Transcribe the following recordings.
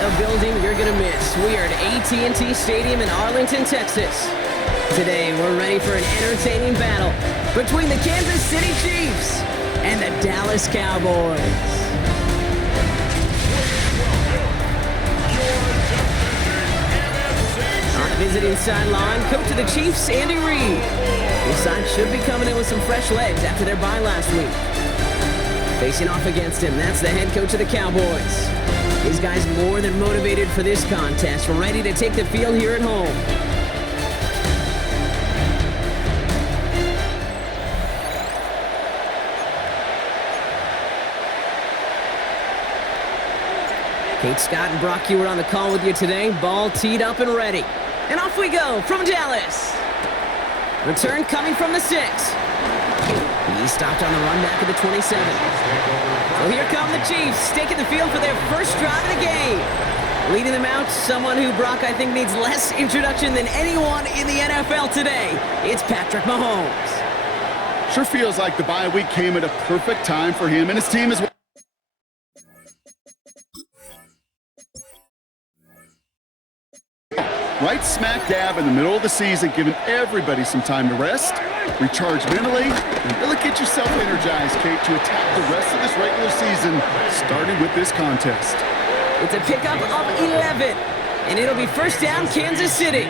a building you're going to miss. We are at AT&T Stadium in Arlington, Texas. Today, we're ready for an entertaining battle between the Kansas City Chiefs and the Dallas Cowboys. On the visiting sideline, coach of the Chiefs, Andy Reid. His side should be coming in with some fresh legs after their bye last week. Facing off against him, that's the head coach of the Cowboys. His guys more than motivated for this contest, ready to take the field here at home. Kate Scott and Brock Hewitt on the call with you today. Ball teed up and ready. And off we go from Dallas. Return coming from the 6. He stopped on the run back of the 27. So here come the Chiefs, taking the field for their first drive of the game. Leading them out, someone who, Brock, I think needs less introduction than anyone in the NFL today. It's Patrick Mahomes. Sure feels like the bye week came at a perfect time for him and his team as well. Right smack dab in the middle of the season, giving everybody some time to rest, recharge mentally, and really get yourself energized, Kate, to attack the rest of this regular season, starting with this contest. It's a pickup of 11, and it'll be first down, Kansas City.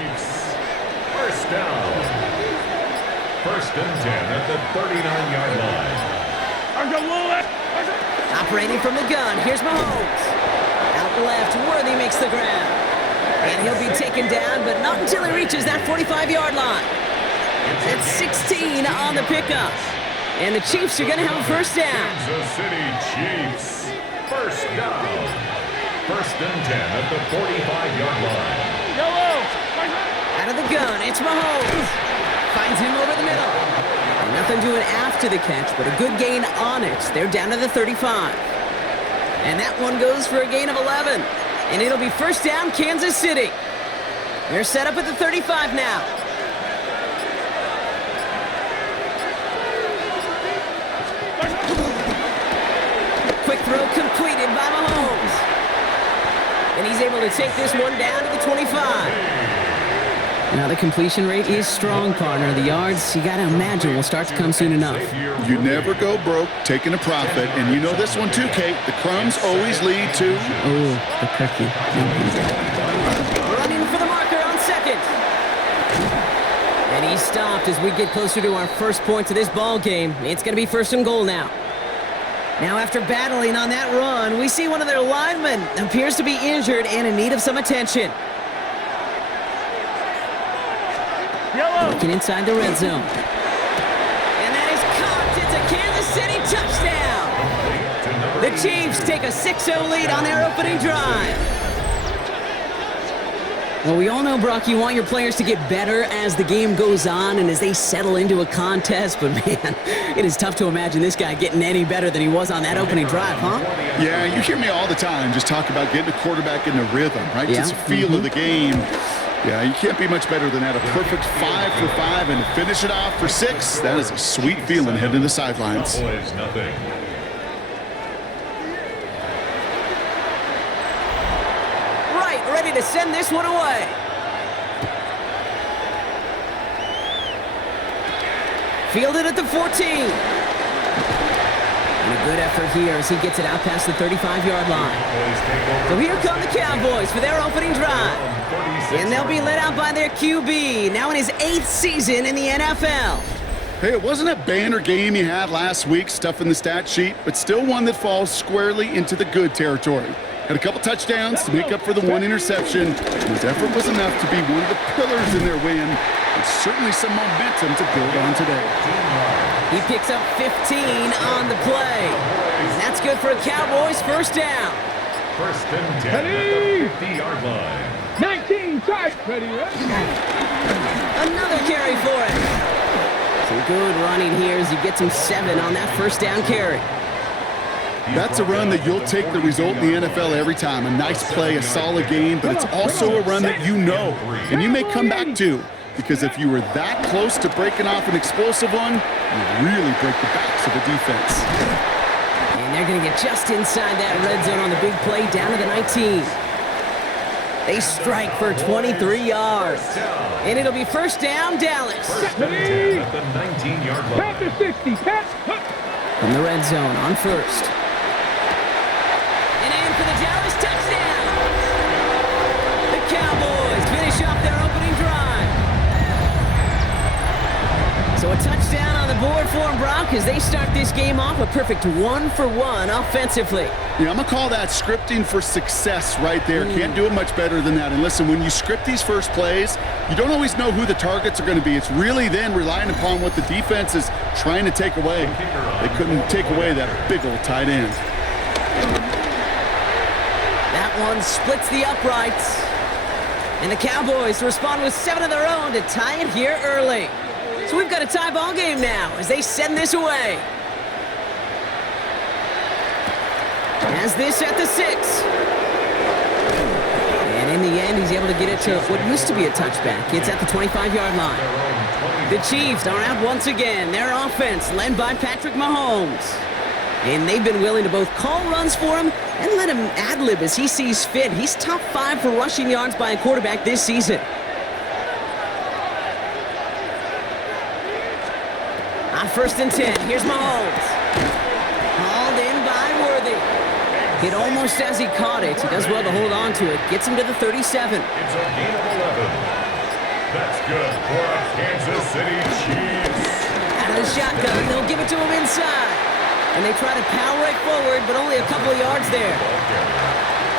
First down. First and 10 at the 39-yard line. Operating from the gun, here's Mahomes. Out left, Worthy makes the grab. And he'll be taken down, but not until he reaches that 45-yard line. It's 16 on the pickup. And the Chiefs are going to have a first down. Kansas City Chiefs. First down. First and 10 at the 45-yard line. Out of the gun, it's Mahomes. Finds him over the middle. And nothing doing after the catch, but a good gain on it. They're down to the 35. And that one goes for a gain of 11. And it'll be first down, Kansas City. They're set up at the 35 now. Quick throw completed by Mahomes. And he's able to take this one down to the 25. Now the completion rate is strong, partner. The yards, you got to imagine, will start to come soon enough. You never go broke taking a profit, and you know this one too, Kate. The crumbs always lead to... Oh, the cookie. Running for the marker on second. And he stopped as we get closer to our first points of this ball game. It's going to be first and goal now. Now after battling on that run, we see one of their linemen appears to be injured and in need of some attention. Looking inside the red zone. And that is caught. It's a Kansas City touchdown. The Chiefs take a 6-0 lead on their opening drive. Well, we all know, Brock, you want your players to get better as the game goes on and as they settle into a contest. But, man, it is tough to imagine this guy getting any better than he was on that opening drive, huh? Yeah, you hear me all the time just talk about getting a quarterback in the rhythm, right? Yeah. Just the feel of the game. Yeah, you can't be much better than that. A perfect 5 for 5 and to finish it off for 6. That is a sweet feeling heading to the sidelines. Cowboys, nothing. Right, ready to send this one away. Fielded at the 14. And a good effort here as he gets it out past the 35-yard line. So here come the Cowboys for their opening drive. And they'll be led out by their QB, now in his 8th season in the NFL. Hey, it wasn't a banner game he had last week, stuff in the stat sheet, but still one that falls squarely into the good territory. Had a couple touchdowns to make up for the one interception. His effort was enough to be one of the pillars in their win. And certainly some momentum to build on today. He picks up 15 on the play. And that's good for a Cowboys first down. First and 10 at the 50-yard line. 19 tight. Ready. Another carry for it. Some good running here as he gets him 7 on that first down carry. That's a run that you'll take the result in the NFL every time. A nice play, a solid game, but it's also a run that you know and you may come back to. Because if you were that close to breaking off an explosive one, you really break the backs of the defense. And they're going to get just inside that red zone on the big play down to the 19. They strike for 23 yards. And it'll be first down, Dallas. First and 10 at the 19-yard line. Pat to 60. Pat. From the red zone on first. And in for the Dallas touchdown. The Cowboys finish off their opening drive. So a touchdown on the board for them, Brock, as they start this game off a perfect 1-for-1 offensively. Yeah, I'm going to call that scripting for success right there. Can't do it much better than that. And listen, when you script these first plays, you don't always know who the targets are going to be. It's really then relying upon what the defense is trying to take away. They couldn't take away that big old tight end. That one splits the uprights. And the Cowboys respond with 7 of their own to tie it here early. So we've got a tie ball game now as they send this away. Has this at the 6. And in the end, he's able to get it to what used to be a touchback. It's at the 25-yard line. The Chiefs are out once again. Their offense led by Patrick Mahomes. And they've been willing to both call runs for him and let him ad-lib as he sees fit. He's top 5 for rushing yards by a quarterback this season. On first and 10, here's Mahomes. Hauled in by Worthy. Hit almost as he caught it. He does well to hold on to it. Gets him to the 37. It's a gain of 11. That's good for a Kansas City Chiefs. Out of the shotgun, they'll give it to him inside. And they try to power it forward, but only a couple of yards there.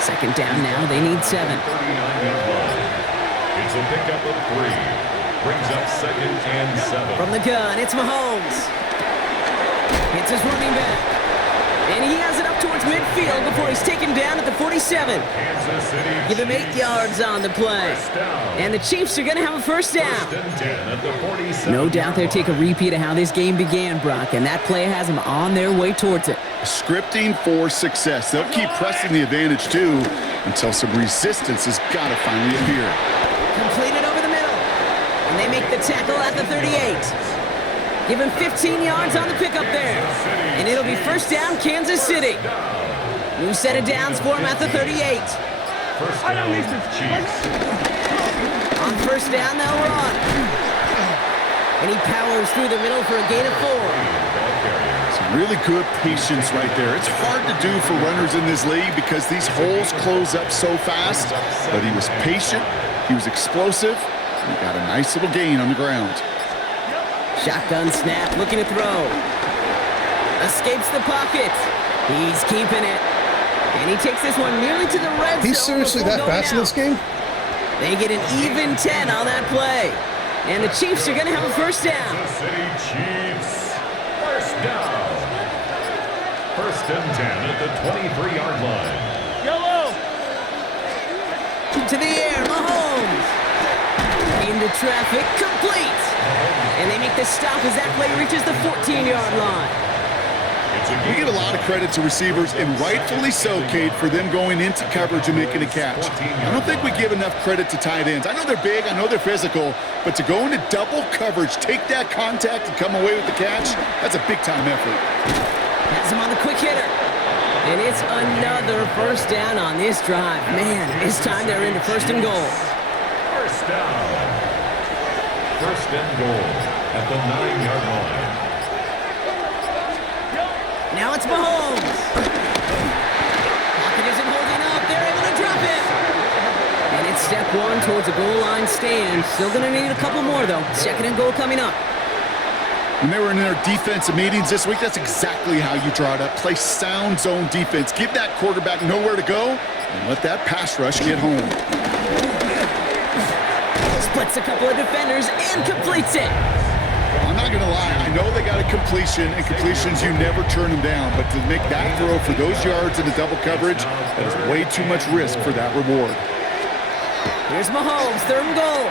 Second down now, they need 7. 39-yard line. It's a pickup of 3. Brings up second and 7. From the gun, it's Mahomes. It's his running back. And he has it up towards midfield before he's taken down at the 47. Kansas City Give him 8 yards on the play. And the Chiefs are going to have a first down. First and 10 at the 47. No doubt they'll take a repeat of how this game began, Brock, and that play has them on their way towards it. Scripting for success. They'll keep pressing the advantage, too, until some resistance has got to finally appear. Completed over the middle. And they make the tackle at the 38. Give him 15 yards on the pickup there. And it'll be first down, Kansas City. New set of downs for him at the 38. First down, Chiefs. On first down, they'll run. And he powers through the middle for a gain of 4. Some really good patience right there. It's hard to do for runners in this league because these holes close up so fast. But he was patient, he was explosive, and he got a nice little gain on the ground. Shotgun snap, looking to throw. Escapes the pocket. He's keeping it. And he takes this one nearly to the red zone. He's seriously that fast in this game? They get an even 10 on that play. And the Chiefs are going to have a first down. Kansas City Chiefs. First down. First and 10 at the 23-yard line. Yellow. To the air, Mahomes. Into traffic, complete. And they make the stop as that play reaches the 14-yard line. We give a lot of credit to receivers, and rightfully so, Kate, for them going into coverage and making a catch. I don't think we give enough credit to tight ends. I know they're big, I know they're physical, but to go into double coverage, take that contact, and come away with the catch, that's a big-time effort. Has him on the quick hitter. And it's another first down on this drive. Man, this time they're into first and goal. First down. First and goal at the 9-yard line. Now it's Mahomes. Pocket isn't holding up. They're able to drop it. And it's step 1 towards a goal line stand. Still going to need a couple more, though. Second and goal coming up. When they were in their defensive meetings this week, that's exactly how you draw it up. Play sound zone defense. Give that quarterback nowhere to go and let that pass rush get home. Splits a couple of defenders and completes it. I'm not going to lie. I know they got a completion, and completions, you never turn them down. But to make that throw for those yards in the double coverage, that is way too much risk for that reward. Here's Mahomes, third and goal.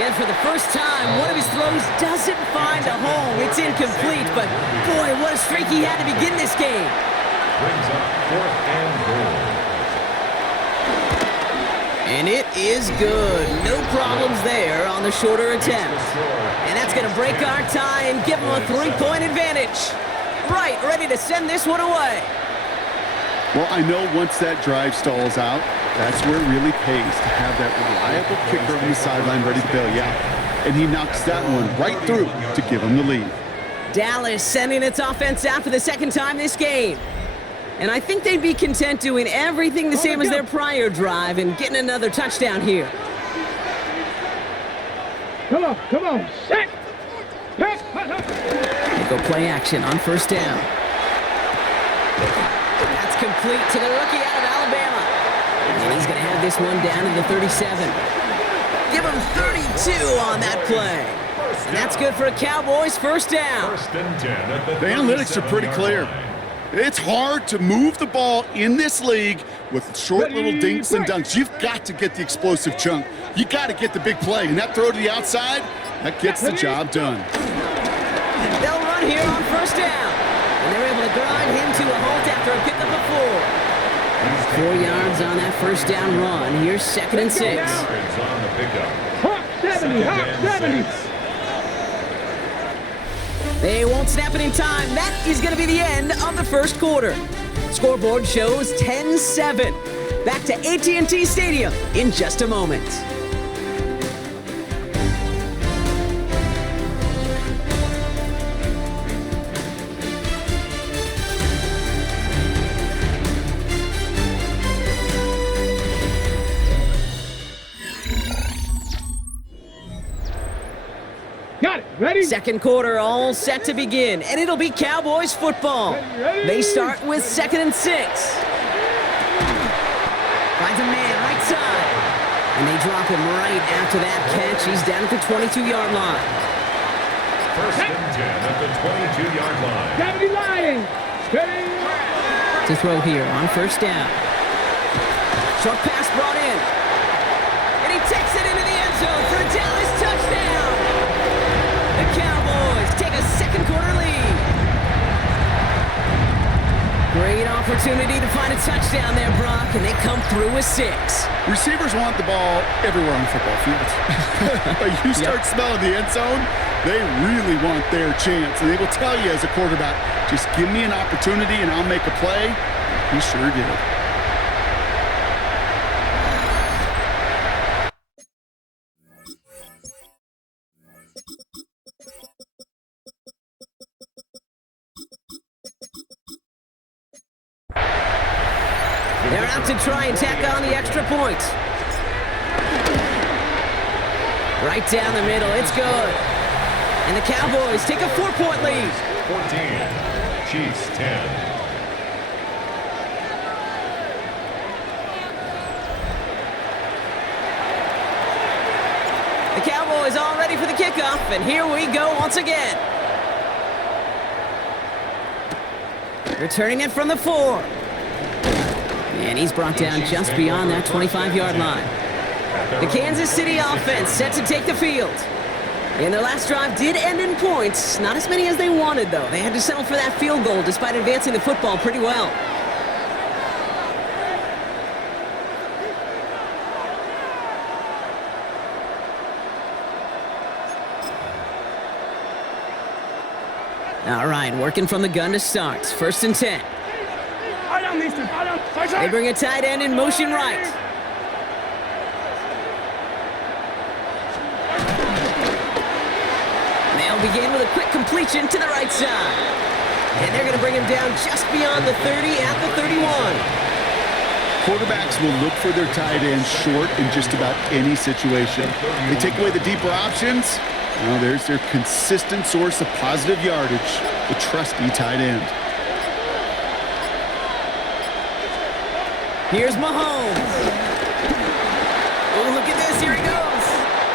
And for the first time, one of his throws doesn't find a home. It's incomplete, but boy, what a streak he had to begin this game. Brings up fourth and goal. And it is good. No problems there on the shorter attempt. And that's going to break our tie and give them a 3-point advantage. Right, ready to send this one away. Well, I know once that drive stalls out, that's where it really pays to have that reliable kicker on the sideline ready to bail you out. And he knocks that one right through to give him the lead. Dallas sending its offense out for the second time this game. And I think they'd be content doing everything the same as their prior drive and getting another touchdown here. Come on, set. They go play action on first down. That's complete to the rookie out of Alabama. And he's going to have this one down to the 37. Give him 32 on that play. And that's good for a Cowboys first down. First and 10 at the The analytics are pretty clear. It's hard to move the ball in this league with short little dinks and dunks. You've got to get the explosive chunk. You got to get the big play. And that throw to the outside, that gets the job done. They'll run here on first down. And they're able to grind him to a halt after a pickup of 4. 4 yards on that first down run. Here's second and 6. Yards on the pickup. Hot 70, hot 70. They won't snap it in time. That is going to be the end of the first quarter. Scoreboard shows 10-7. Back to AT&T Stadium in just a moment. Got it. Ready? Second quarter all set to begin, and it'll be Cowboys football. They start with second and 6. Finds a man right side. And they drop him right after that catch. He's down at the 22-yard line. First and 10 at the 22-yard line. 70 line. Steady. To throw here on first down. Short pass brought in. And he takes it into the end zone for a Dallas touchdown. The Cowboys take a second quarter lead. Great opportunity to find a touchdown there, Brock, and they come through with 6. Receivers want the ball everywhere on the football field. But you start smelling the end zone, they really want their chance. And they will tell you as a quarterback, just give me an opportunity and I'll make a play. He sure did. They're out to try and tack on the extra point. Right down the middle, it's good. And the Cowboys take a 4-point lead. 14. Chiefs 10. The Cowboys all ready for the kickoff, and here we go once again. Returning it from the 4. And he's brought down just beyond that 25-yard line. The Kansas City offense set to take the field. And their last drive did end in points. Not as many as they wanted, though. They had to settle for that field goal despite advancing the football pretty well. All right, working from the gun to start. First and 10. They bring a tight end in motion right. They'll begin with a quick completion to the right side. And they're going to bring him down just beyond the 30 at the 31. Quarterbacks will look for their tight end short in just about any situation. They take away the deeper options. Well, there's their consistent source of positive yardage, the trusty tight end. Here's Mahomes. Oh, look at this. Here he goes.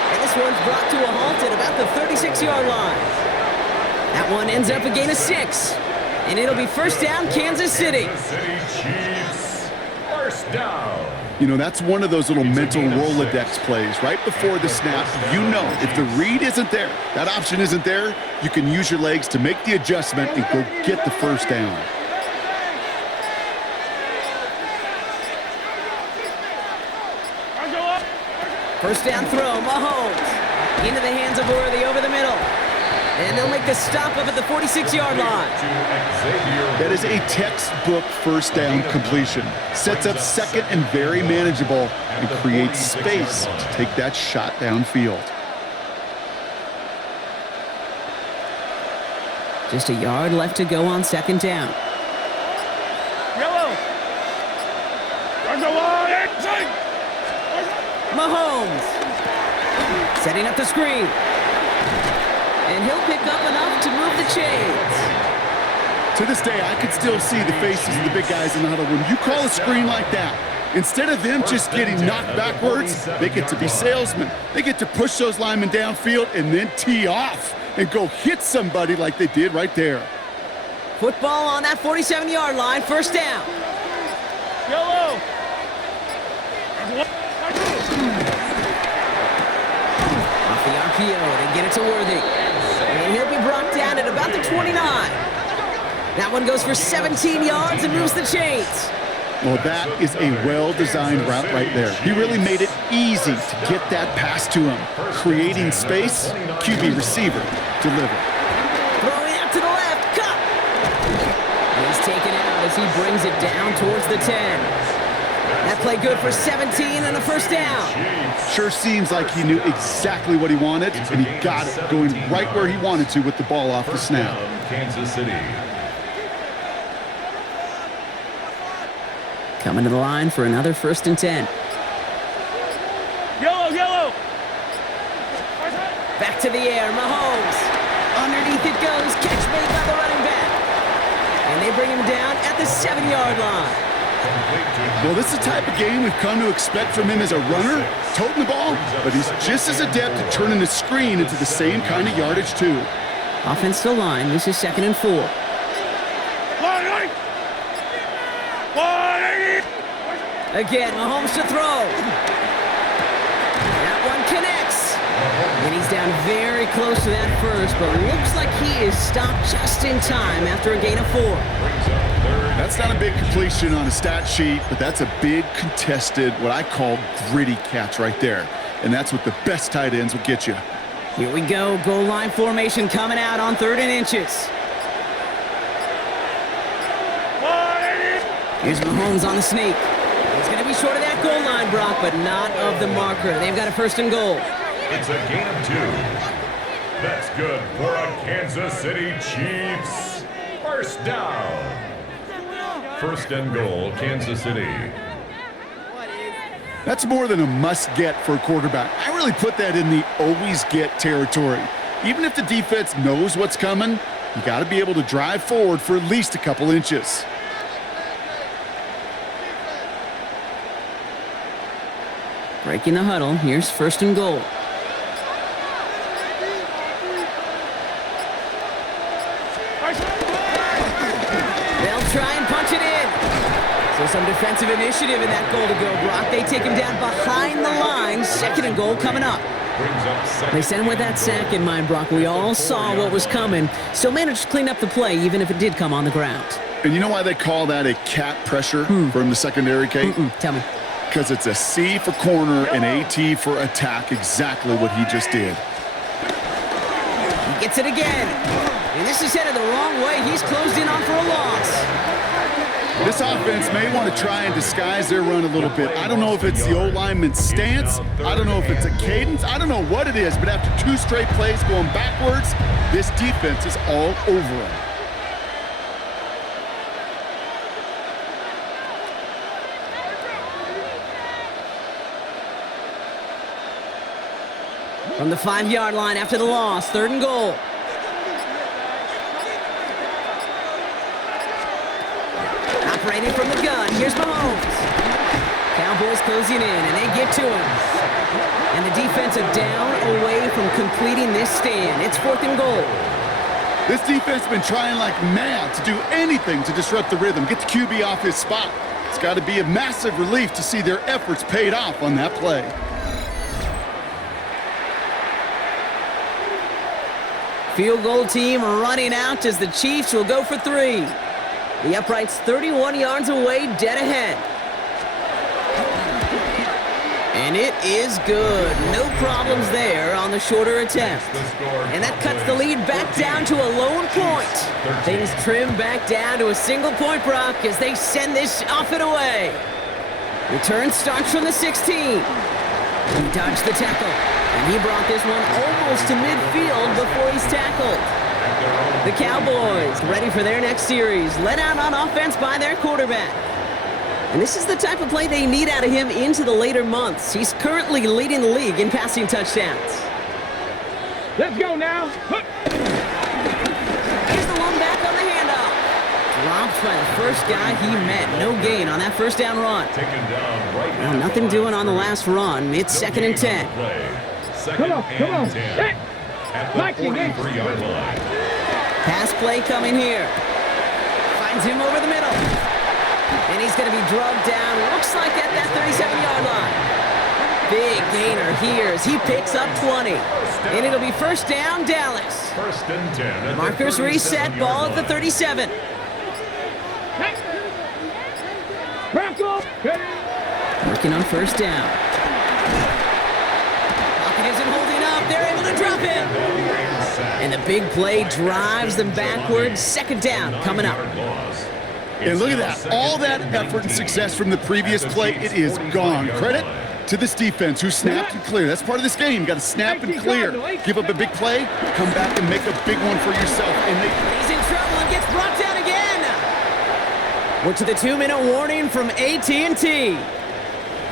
And this one's brought to a halt at about the 36-yard line. That one ends up a gain of 6. And it'll be first down, Kansas City. Kansas City Chiefs. First down. You know, that's one of those little mental Rolodex plays. Right before the snap, you know if the read isn't there, that option isn't there, you can use your legs to make the adjustment and go get the first down. First down throw, Mahomes. Into the hands of Worthy over the middle. And they'll make the stop up at the 46-yard line. That is a textbook first down completion. Sets up second and very manageable and creates space to take that shot downfield. Just a yard left to go on second down. Mahomes setting up the screen. And he'll pick up enough to move the chains. To this day, I could still see the faces of the big guys in the huddle. When you call a screen like that, instead of them just getting knocked backwards, they get to be salesmen. They get to push those linemen downfield and then tee off and go hit somebody like they did right there. Football on that 47-yard line, first down. Yellow. Off the RPO, they get it to Worthy. And he'll be brought down at about the 29. That one goes for 17 yards and moves the chains. Well, that is a well-designed route right there. He really made it easy to get that pass to him. Creating space, QB receiver, deliver. Throwing out to the left, cut. He's taken out as he brings it down towards the 10. That play good for 17 and a first down. Sure seems like he knew exactly what he wanted, and he got it going right where he wanted to with the ball off the snap. Kansas City. Coming to the line for another first and 10. Yellow. Back to the air, Mahomes. Underneath it goes, catch made by the running back. And they bring him down at the 7-yard line. Well, this is the type of game we've come to expect from him as a runner, toting the ball, but he's just as adept at turning the screen into the same kind of yardage, too. Offensive line, this is 2nd and 4. Again, Mahomes to throw. That one connects. And he's down very close to that first, but looks like he is stopped just in time after a gain of 4. That's not a big completion on a stat sheet, but that's a big contested, what I call gritty catch right there. And that's what the best tight ends will get you. Here we go, goal line formation coming out on 3rd and inches. Here's Mahomes on the sneak. He's going to be short of that goal line, Brock, but not of the marker. They've got a 1st and goal. It's a gain of 2. That's good for a Kansas City Chiefs. First down. 1st and goal, Kansas City. That's more than a must-get for a quarterback. I really put that in the always-get territory. Even if the defense knows what's coming, you got to be able to drive forward for at least a couple inches. Breaking the huddle, here's 1st and goal. They'll try and punch it in. So some defensive initiative in that goal to go, Brock. They take him down behind the line. 2nd and goal coming up. They sent him with that sack in mind, Brock. We all saw what was coming. Still managed to clean up the play, even if it did come on the ground. And you know why they call that a cat pressure from the secondary, Kate? Tell me. Because it's a C for corner and AT for attack, exactly what he just did. He gets it again. And this is headed the wrong way. He's closed in on for a loss. This offense may want to try and disguise their run a little bit. I don't know if it's the O-lineman's stance. I don't know if it's a cadence. I don't know what it is, but after 2 straight plays going backwards, this defense is all over him. From the 5-yard line after the loss, 3rd and goal. Operating from the gun, here's Mahomes. Cowboys closing in, and they get to him. And the defense a down away from completing this stand. It's 4th and goal. This defense has been trying like mad to do anything to disrupt the rhythm, get the QB off his spot. It's got to be a massive relief to see their efforts paid off on that play. Field goal team running out as the Chiefs will go for 3. The upright's 31 yards away, dead ahead. And it is good. No problems there on the shorter attempt. And that cuts the lead back down to a lone point. Things trim back down to a single point, Brock, as they send this off and away. Return starts from the 16. He dodged the tackle, and he brought this one almost to midfield before he's tackled. The Cowboys ready for their next series, led out on offense by their quarterback. And this is the type of play they need out of him into the later months. He's currently leading the league in passing touchdowns. Let's go now. Here's the one back on the handoff. Dropped by the first guy he met. No gain on that first down run. Well, nothing doing on the last run. It's 2nd and 10. Come on. Hey. At the 43-yard line. Pass play coming here. Finds him over the middle. And he's going to be drugged down. Looks like at that 37-yard line. Big gainer here as he picks up 20. And it'll be first down, Dallas. 1st and 10. Markers reset, ball at the 37. Working on first down. Pocket isn't holding up. They're able to drop him. And the big play drives them backwards. 2nd down coming up. And look at that. All that effort and success from the previous play, it is gone. Credit to this defense who snapped and cleared. That's part of this game. You got to snap and clear. Give up a big play, come back and make a big one for yourself. And he's in trouble and gets brought down again. We're to the 2-minute warning from AT&T.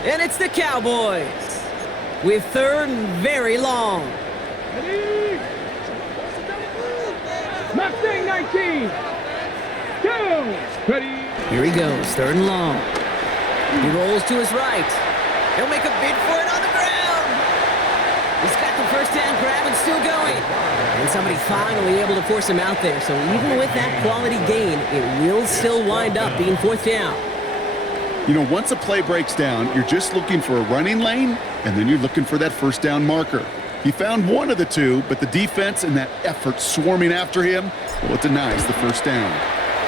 And it's the Cowboys with 3rd and very long. Mustang 19. Ready. Here he goes, 3rd and long. He rolls to his right. He'll make a bid for it on the ground. He's got the first down grab and still going. And somebody finally able to force him out there. So even with that quality gain, it will still wind up being 4th down. you know, once a play breaks down, you're just looking for a running lane, and then you're looking for that first down marker. He found one of the two, but the defense and that effort swarming after him, well, it denies the first down.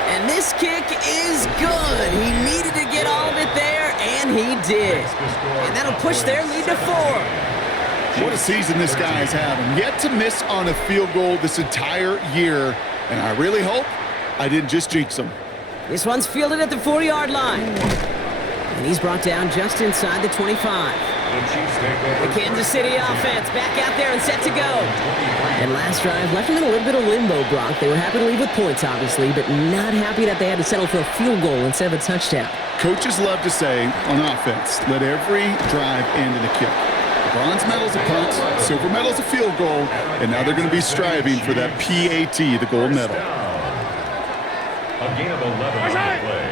And this kick is good. He needed to get all of it there, and he did. And that'll push their lead to 4. What a season this guy is having. Yet to miss on a field goal this entire year, and I really hope I didn't just jinx him. This one's fielded at the 40-yard line. And he's brought down just inside the 25. The Kansas City offense back out there and set to go. And last drive left them in a little bit of limbo, Brock. They were happy to leave with points, obviously, but not happy that they had to settle for a field goal instead of a touchdown. Coaches love to say, on offense, let every drive end in a kick. The bronze medal's a punt, silver medal's a field goal, and now they're going to be striving for that PAT, the gold medal. A gain of 11 on the play.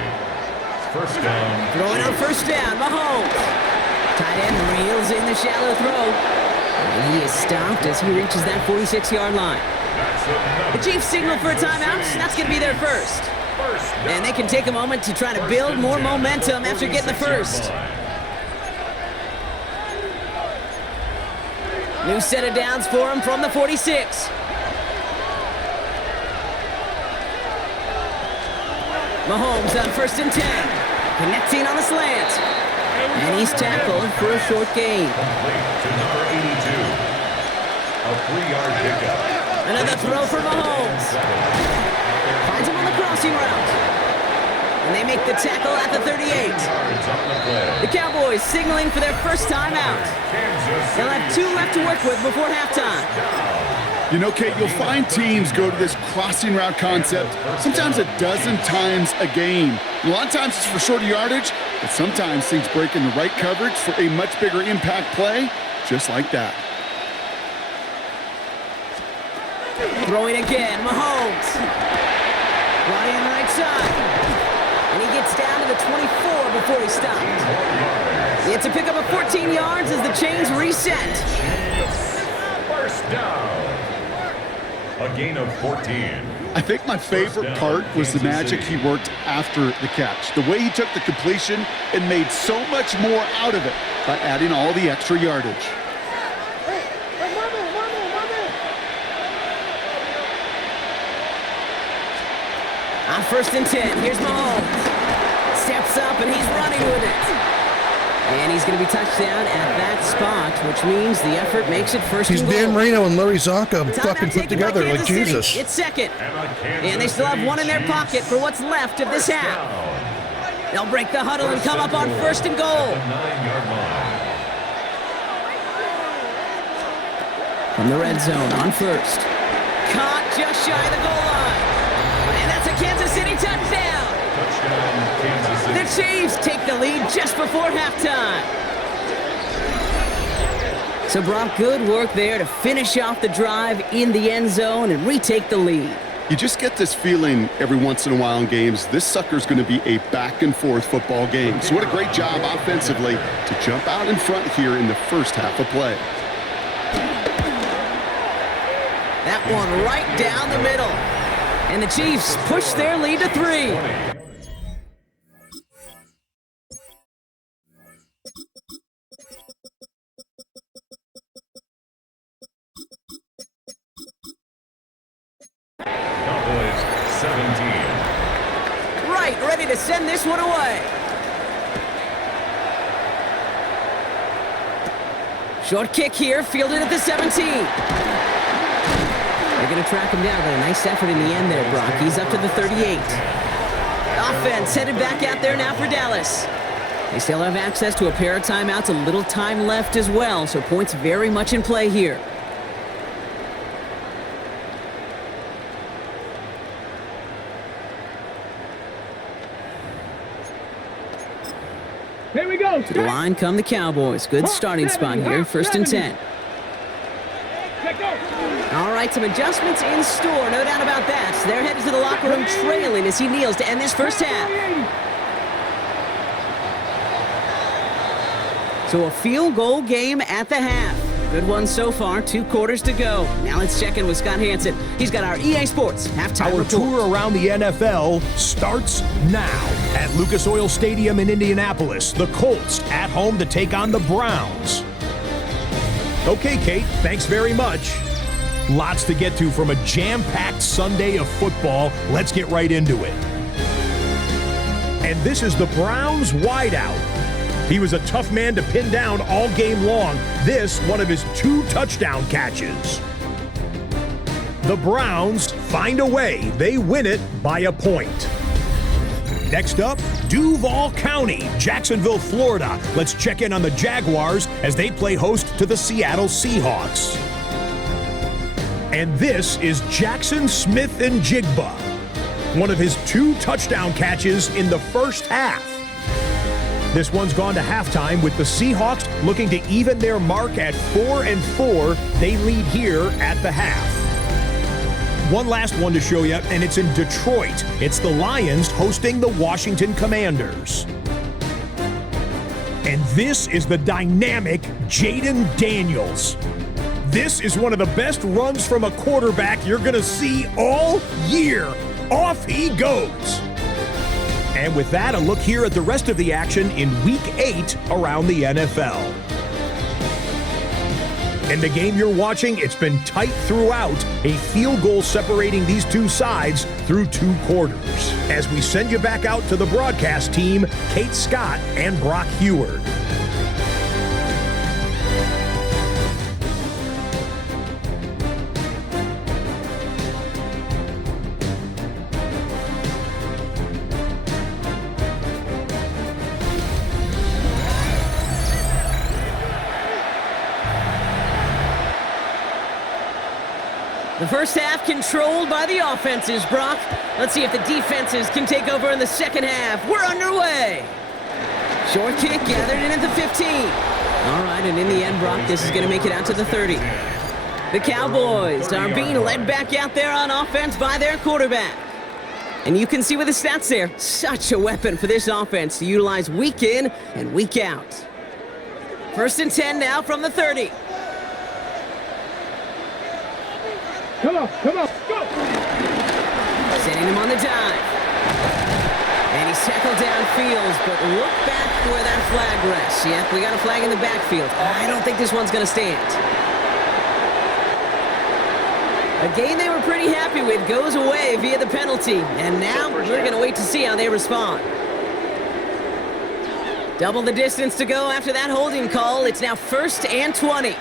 First down. Throwing on first down, Mahomes. Tight end reels in the shallow throw. And he is stopped as he reaches that 46-yard line. The Chiefs signal for a timeout. That's going to be their first. And they can take a moment to try to build more momentum after getting the first. New set of downs for him from the 46. Mahomes on first and 10. Connecting on the slant. And he's tackled for a short gain. Complete to number 82. A 3-yard pickup. Another throw for Mahomes. Finds him on the crossing route. And they make the tackle at the 38. The Cowboys signaling for their first time out. They'll have 2 left to work with before halftime. You know, Kate, you'll find teams go to this crossing route concept sometimes a dozen times a game. A lot of times it's for shorter yardage, but sometimes things break in the right coverage for a much bigger impact play, just like that. Throwing again, Mahomes. Brought in right side. And he gets down to the 24 before he stopped. It's a pickup of 14 yards as the chains reset. First down. A gain of 14. I think my favorite part was the magic he worked after the catch. The way he took the completion and made so much more out of it by adding all the extra yardage. On first and 10, here's Mahomes. Steps up and he's running with it. And he's going to be touched down at that spot, which means the effort makes it first He's and goal. Dan Marino and Larry Zonka Timeout fucking put taken by together like Kansas City. Jesus. It's second. And they still have one in their pocket for what's left of this half. They'll break the huddle and come up on first and goal. From the red zone on first. Caught just shy of the goal line. And that's a Kansas City touchdown. Touchdown, Kansas City. The Chiefs take the lead just before halftime. So Brock, good work there to finish off the drive in the end zone and retake the lead. You just get this feeling every once in a while in games, this sucker's going to be a back-and-forth football game. So what a great job offensively to jump out in front here in the first half of play. That one right down the middle. And the Chiefs push their lead to 3. Cowboys 17. Right, ready to send this one away. Short kick here, fielded at the 17. They're going to track him down, but a nice effort in the end there, Brock. He's up to the 38. Offense headed back out there now for Dallas. They still have access to a pair of timeouts, a little time left as well, so points very much in play here. Here we go. To the line come the Cowboys. Good starting spot here, first and 10. All right, some adjustments in store, no doubt about that. They're headed to the locker room trailing as he kneels to end this first half. So a field goal game at the half. Good one so far, 2 quarters to go. Now let's check in with Scott Hansen. He's got our EA Sports halftime Our report. tour around the NFL starts now. At Lucas Oil Stadium in Indianapolis, the Colts at home to take on the Browns. Okay, Kate, thanks very much. Lots to get to from a jam-packed Sunday of football. Let's get right into it. And this is the Browns wideout. He was a tough man to pin down all game long. This, one of his 2 touchdown catches. The Browns find a way. They win it by a point. Next up, Duval County, Jacksonville, Florida. Let's check in on the Jaguars as they play host to the Seattle Seahawks. And this is Jackson Smith and Jigba, one of his 2 touchdown catches in the first half. This one's gone to halftime with the Seahawks looking to even their mark at 4-4. They lead here at the half. One last one to show you, and it's in Detroit. It's the Lions hosting the Washington Commanders. And this is the dynamic Jaden Daniels. This is one of the best runs from a quarterback you're going to see all year. Off he goes. And with that, a look here at the rest of the action in Week 8 around the NFL. In the game you're watching, it's been tight throughout, a field goal separating these 2 sides through 2 quarters. As we send you back out to the broadcast team, Kate Scott and Brock Heward. The first half controlled by the offenses, Brock. Let's see if the defenses can take over in the second half. We're underway. Short kick gathered in at the 15. All right, and in the end, Brock, this is going to make it out to the 30. The Cowboys are being led back out there on offense by their quarterback. And you can see with the stats there, such a weapon for this offense to utilize week in and week out. First and 10 now from the 30. Come on, go! Sending him on the dive. And he's tackled downfield, but look back where that flag rests. Yep, we got a flag in the backfield. I don't think this one's going to stand. A game they were pretty happy with goes away via the penalty. And now we're going to wait to see how they respond. Double the distance to go after that holding call. It's now 1st and 20.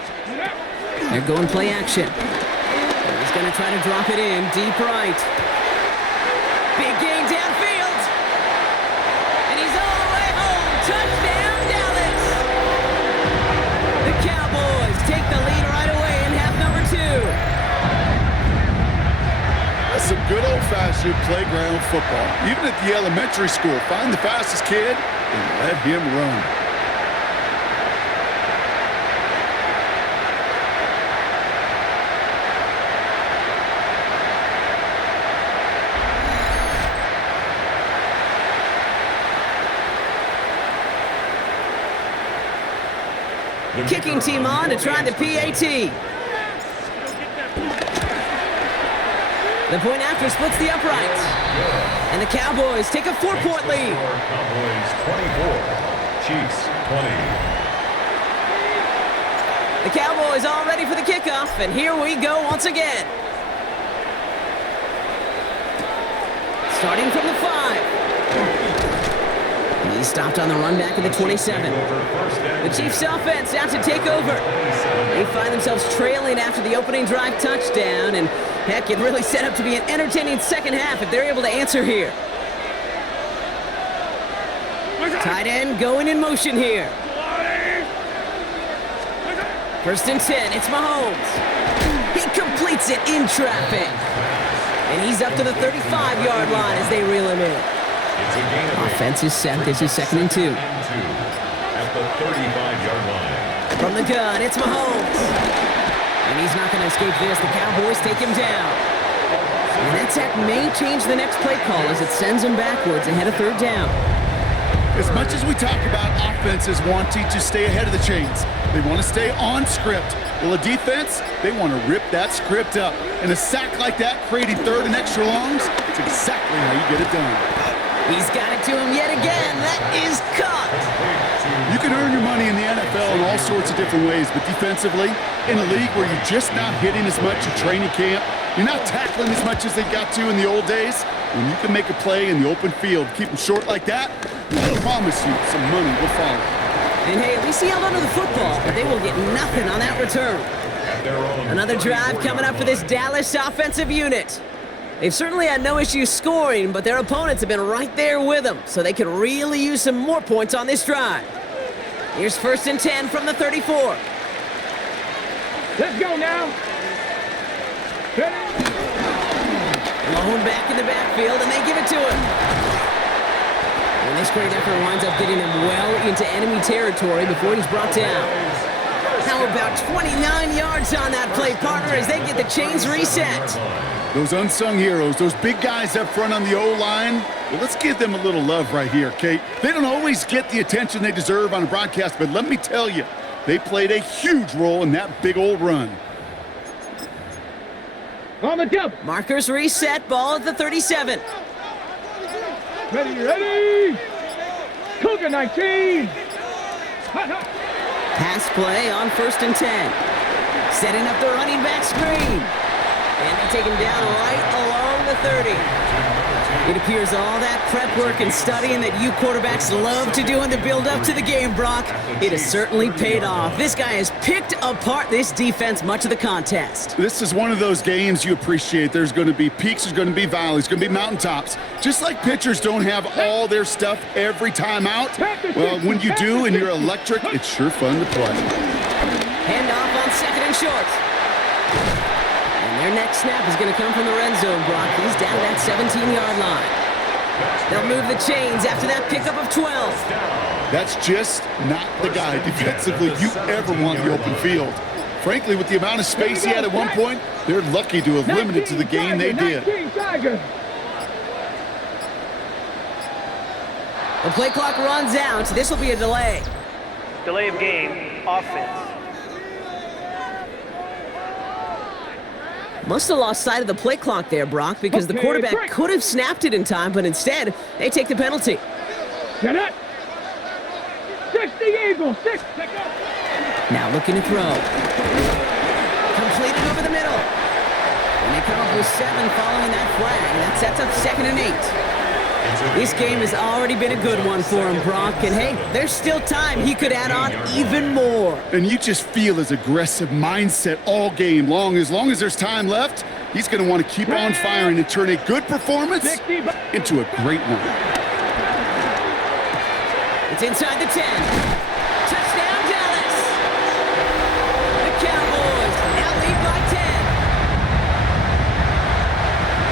They're going play action. He's going to try to drop it in deep right. Big gain downfield. And he's all the way home. Touchdown, Dallas. The Cowboys take the lead right away in half number 2. That's some good old-fashioned playground football. Even at the elementary school, find the fastest kid and let him run. Kicking team on to try the PAT. The point after splits the uprights. And the Cowboys take a 4-point lead. Cowboys 24, Chiefs 20. The Cowboys all ready for the kickoff, and here we go once again. Starting from the 5. He stopped on the run back at the 27. The Chiefs offense out to take over. They find themselves trailing after the opening drive touchdown, and heck, it really set up to be an entertaining second half if they're able to answer here. Tight end going in motion here. 1st and 10, it's Mahomes. He completes it in traffic. And he's up to the 35-yard line as they reel him in. Offense is set. This is 2nd and 2. At the 35-yard line. From the gun, it's Mahomes. And he's not going to escape this. The Cowboys take him down. And that sack may change the next play call as it sends him backwards ahead of 3rd down. As much as we talk about offenses wanting to stay ahead of the chains, they want to stay on script. Well, a defense, they want to rip that script up. And a sack like that, creating 3rd and extra longs, it's exactly how you get it done. He's got it to him yet again. That is caught. You can earn your money in the NFL in all sorts of different ways, but defensively, in a league where you're just not hitting as much at training camp, you're not tackling as much as they got to in the old days, when you can make a play in the open field, keep them short like that, I promise you some money will follow. And hey, at least he held onto the football, but they will get nothing on that return. Another drive coming up for this Dallas offensive unit. They've certainly had no issues scoring, but their opponents have been right there with them, so they could really use some more points on this drive. Here's 1st and 10 from the 34. Let's go now. Lone back in the backfield, and they give it to him. And this great effort winds up getting him well into enemy territory before he's brought down. How about 29 yards on that play, partner, as they get the chains reset. Those unsung heroes, those big guys up front on the O-line, well, let's give them a little love right here, Kate. They don't always get the attention they deserve on a broadcast, but let me tell you, they played a huge role in that big old run. On the jump. Markers reset, ball at the 37. Ready. Cougar 19. Pass play on 1st and 10. Setting up the running back screen. And they take him down right along the 30. It appears all that prep work and studying that you quarterbacks love to do in the build-up to the game, Brock, it has certainly paid off. This guy has picked apart this defense much of the contest. This is one of those games you appreciate. There's going to be peaks, there's going to be valleys, there's going to be mountaintops. Just like pitchers don't have all their stuff every time out, well, when you do and you're electric, it's sure fun to play. Handoff on 2nd and short. Their next snap is going to come from the red zone, Brock. He's down that 17-yard line. They'll move the chains after that pickup of 12. That's just not the guy defensively you ever want in the open field. Frankly, with the amount of space he had at one point, they're lucky to have limited to the game they did. The play clock runs out. This will be a delay. Delay of game, offense. Must have lost sight of the play clock there, Brock, because the quarterback could have snapped it in time, but instead, they take the penalty. Get it! 60 Eagles, 6. Now looking to throw. Completed over the middle. And they come up with 7 following that flag. That sets up 2nd and 8. This game has already been a good one for him, Brock. And hey, there's still time. He could add on even more. And you just feel his aggressive mindset all game long. As long as there's time left, he's going to want to keep on firing and turn a good performance into a great one. It's inside the 10. Touchdown, Dallas. The Cowboys now lead by 10.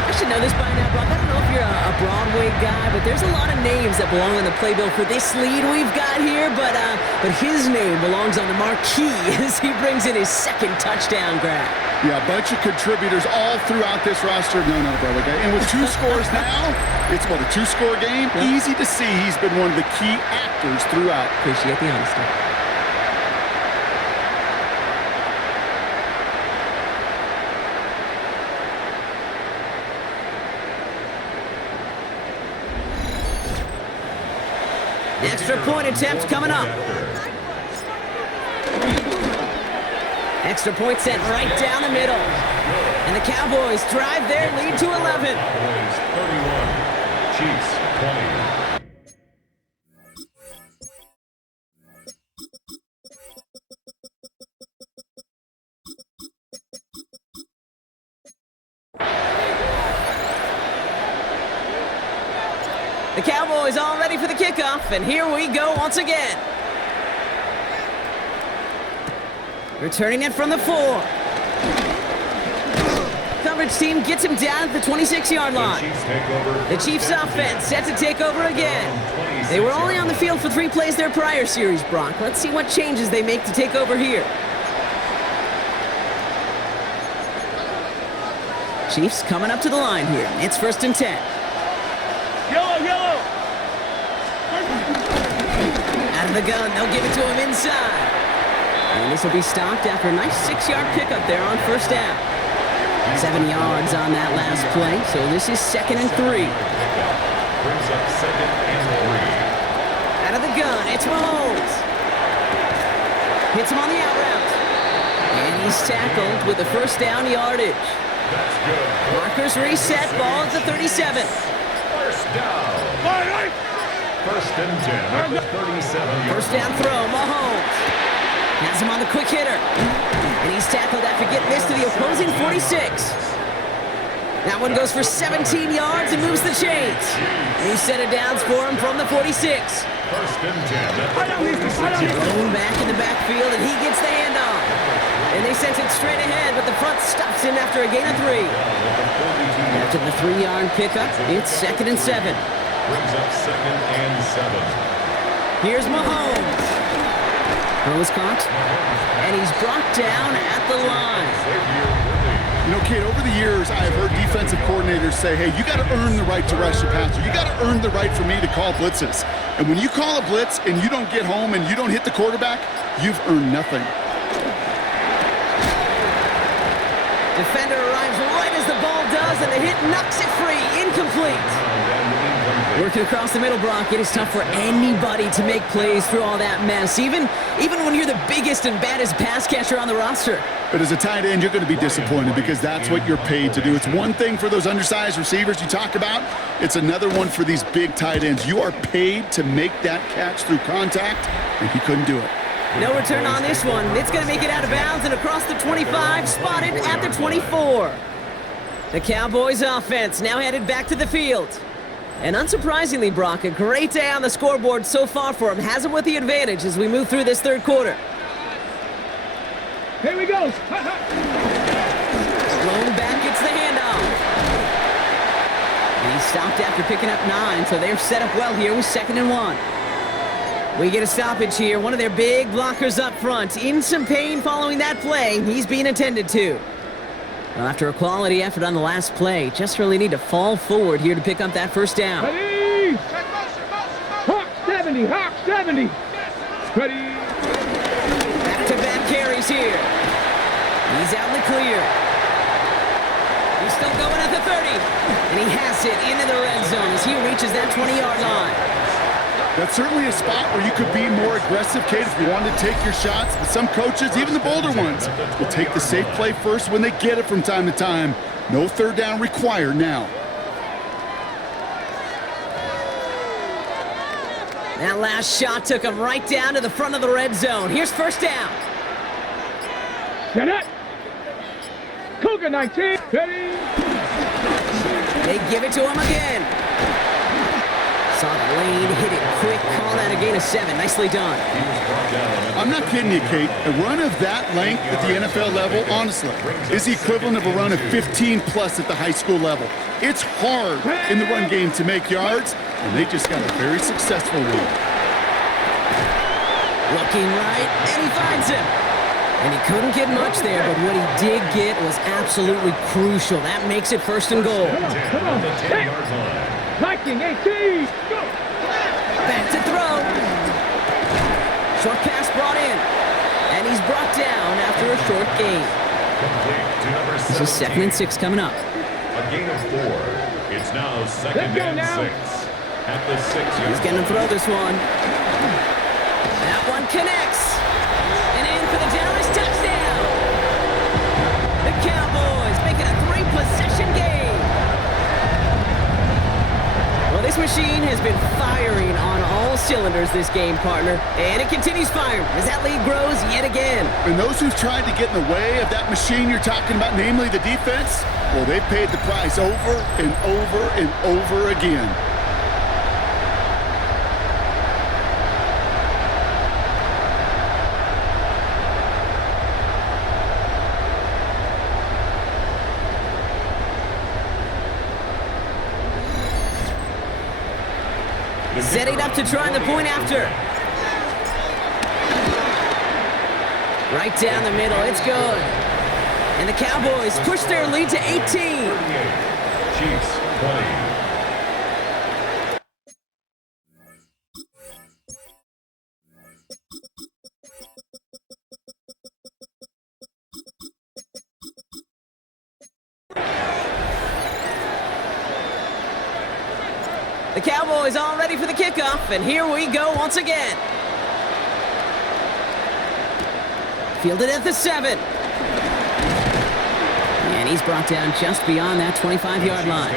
I should know this by now, Brock. I don't know if you're a Broadway guy, but there's a lot of names that belong on the playbill for this lead we've got here, but his name belongs on the marquee as he brings in his second touchdown grab. Yeah, a bunch of contributors all throughout this roster. No, not a Broadway guy. And with 2 scores now, it's what, a 2-score game? Yep. Easy to see he's been one of the key actors throughout. Appreciate the honesty. Extra point attempt coming up. Extra point sent right down the middle. And the Cowboys drive their lead to 11. Cowboys 31, Chiefs 20. The Cowboys all ready for the kickoff, and here we go once again. Returning it from the 4. Coverage team gets him down at the 26-yard line. The Chiefs offense set to take over again. They were only on the field for 3 plays their prior series, Brock. Let's see what changes they make to take over here. Chiefs coming up to the line here. It's 1st and 10. Yellow! Out of the gun, they'll give it to him inside. And this will be stopped after a nice 6-yard pickup there on 1st down. 7 yards on that last play, so this is 2nd and 3. Brings up 2nd and 3. Out of the gun, it's Mahomes. Hits him on the out route. And he's tackled with the 1st down yardage. That's good. Markers reset, ball at the 37. 1st down. 1st and 10 at the 37. 1st down throw, Mahomes. Has him on the quick hitter. And he's tackled after getting this to the opposing 46. That one goes for 17 yards and moves the chains. And he set it down for him from the 46. 1st and 10 at the 46. Thrown back in the backfield, and he gets the handoff. And they sent it straight ahead, but the front stops him after a gain of 3. After the 3-yard pickup, it's 2nd and 7. Brings up 2nd and 7. Here's Mahomes. Throw was caught, and he's brought down at the line. You know, Kate, over the years, I have heard defensive coordinators say, hey, you got to earn the right to rush the passer. You got to earn the right for me to call blitzes. And when you call a blitz and you don't get home and you don't hit the quarterback, you've earned nothing. Defender arrives right as the ball does, and the hit knocks it free. Incomplete. Working across the middle, Brock, it is tough for anybody to make plays through all that mess, even when you're the biggest and baddest pass catcher on the roster. But as a tight end, you're going to be disappointed because that's what you're paid to do. It's one thing for those undersized receivers you talk about. It's another one for these big tight ends. You are paid to make that catch through contact, and he couldn't do it. No return on this one. It's going to make it out of bounds and across the 25, spotted at the 24. The Cowboys offense now headed back to the field. And unsurprisingly, Brock, a great day on the scoreboard so far for him. Has him with the advantage as we move through this 3rd quarter. Here we go. Thrown back, gets the handoff. And he stopped after picking up 9, so they're set up well here with 2nd and 1. We get a stoppage here. One of their big blockers up front. In some pain following that play. He's being attended to. Well, after a quality effort on the last play, just really need to fall forward here to pick up that 1st down. Ready? Hawk 70, Hawk 70. Ready? Back-to-back carries here. He's out in the clear. He's still going at the 30. And he has it into the red zone as he reaches that 20-yard line. That's certainly a spot where you could be more aggressive, Kate, if you wanted to take your shots. But some coaches, even the bolder ones, will take the safe play first when they get it from time to time. No 3rd down required now. That last shot took him right down to the front of the red zone. Here's first down. Set it. Cougar 19. Ready. They give it to him again. Saw the lane, hit it quick, call that a gain of 7. Nicely done. I'm not kidding you, Kate. A run of that length at the NFL level, honestly, is the equivalent of a run of 15-plus at the high school level. It's hard in the run game to make yards, and they just got a very successful one. Looking right, and he finds him. And he couldn't get much there, but what he did get was absolutely crucial. That makes it first and goal. Come on. Viking 18. Go. Back to throw. Short pass brought in. And he's brought down after a short gain. This is 2nd and 6 coming up. A gain of 4. It's now 2nd and 6. At the 6. He's going to throw this one. That one connects. And in for the generous touchdown. The Cowboys make it a 3-possession game. Well, this machine has been firing on all cylinders this game, partner. And it continues firing as that lead grows yet again. And those who've tried to get in the way of that machine you're talking about, namely the defense, well, they've paid the price over and over and over again. Setting up to try the point after. Right down the middle, it's good. And the Cowboys push their lead to 18. Chiefs 20. The Cowboys all ready for the kickoff, and here we go once again. Fielded at the 7. And he's brought down just beyond that 25-yard line.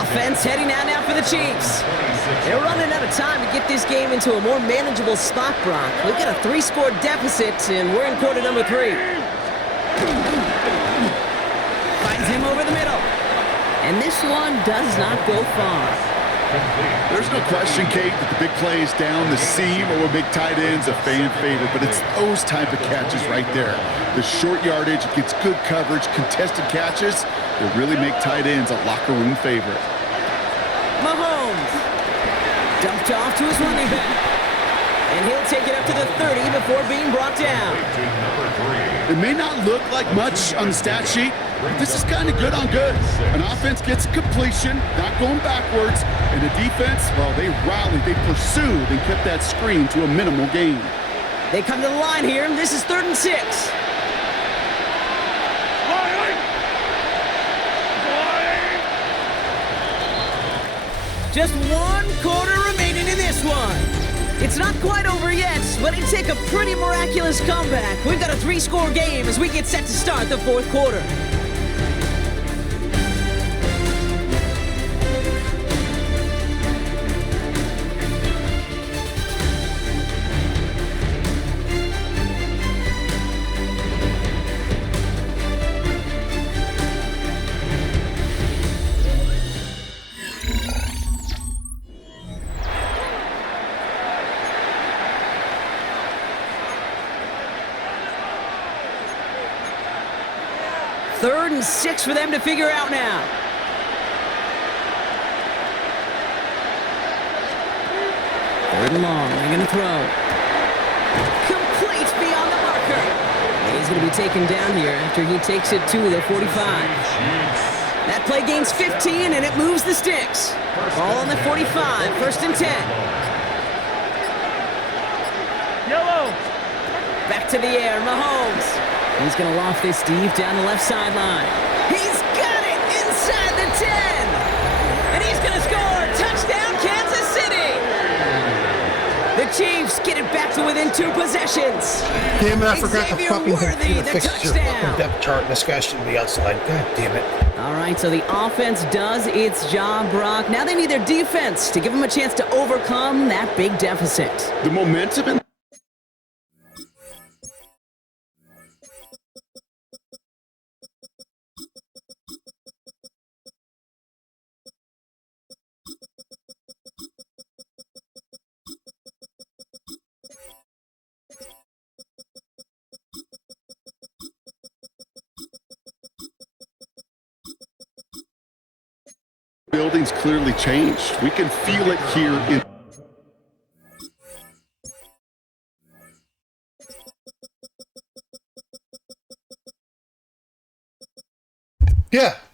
Offense heading out now for the Chiefs. They're running out of time to get this game into a more manageable spot, Brock. We've got a 3-score deficit, and we're in quarter number 3. Finds him over the middle. And this one does not go far. There's no question, Kate, that the big plays down the seam or big tight ends a fan favorite, but it's those type of catches right there. The short yardage, gets good coverage, contested catches that really make tight ends a locker room favorite. Mahomes dumped off to his running back. And he'll take it up to the 30 before being brought down. It may not look like much on the stat sheet, but this is kind of good on good. An offense gets completion, not going backwards, and the defense, well, they rallied, they pursued, and kept that screen to a minimal gain. They come to the line here, and this is 3rd and 6. Just 1 quarter remaining in this one. It's not quite over yet, but it'd take a pretty miraculous comeback. We've got a 3-score game as we get set to start the 4th quarter. Third and 6 for them to figure out now. Third and long, they're going to throw. Complete beyond the marker. And he's going to be taken down here after he takes it to the 45. That play gains 15, and it moves the sticks. Ball on the 45, 1st and 10. Yellow. Back to the air, Mahomes. He's going to loft this deep down the left sideline. He's got it inside the 10. And he's going to score. Touchdown, Kansas City. The Chiefs get it back to within 2 possessions. Damn it, I forgot to Xavier fucking Worthy, the fix your touchdown. fucking depth chart. This guy should be outside. God damn it. All right, so the offense does its job, Brock. Now they need their defense to give them a chance to overcome that big deficit. The momentum in building's clearly changed. We can feel it here in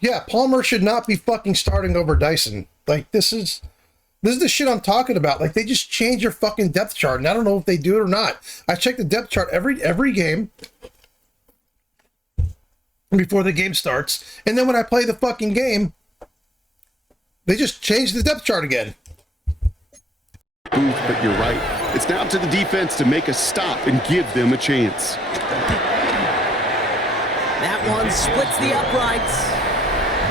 Yeah, Palmer should not be fucking starting over Dyson. Like, this is the shit I'm talking about. Like, they just change your fucking depth chart, and I don't know if they do it or not. I check the depth chart every game before the game starts, and then when I play the fucking game, they just change the depth chart again. booth, but you're right. It's now up to the defense to make a stop and give them a chance. That one splits the uprights.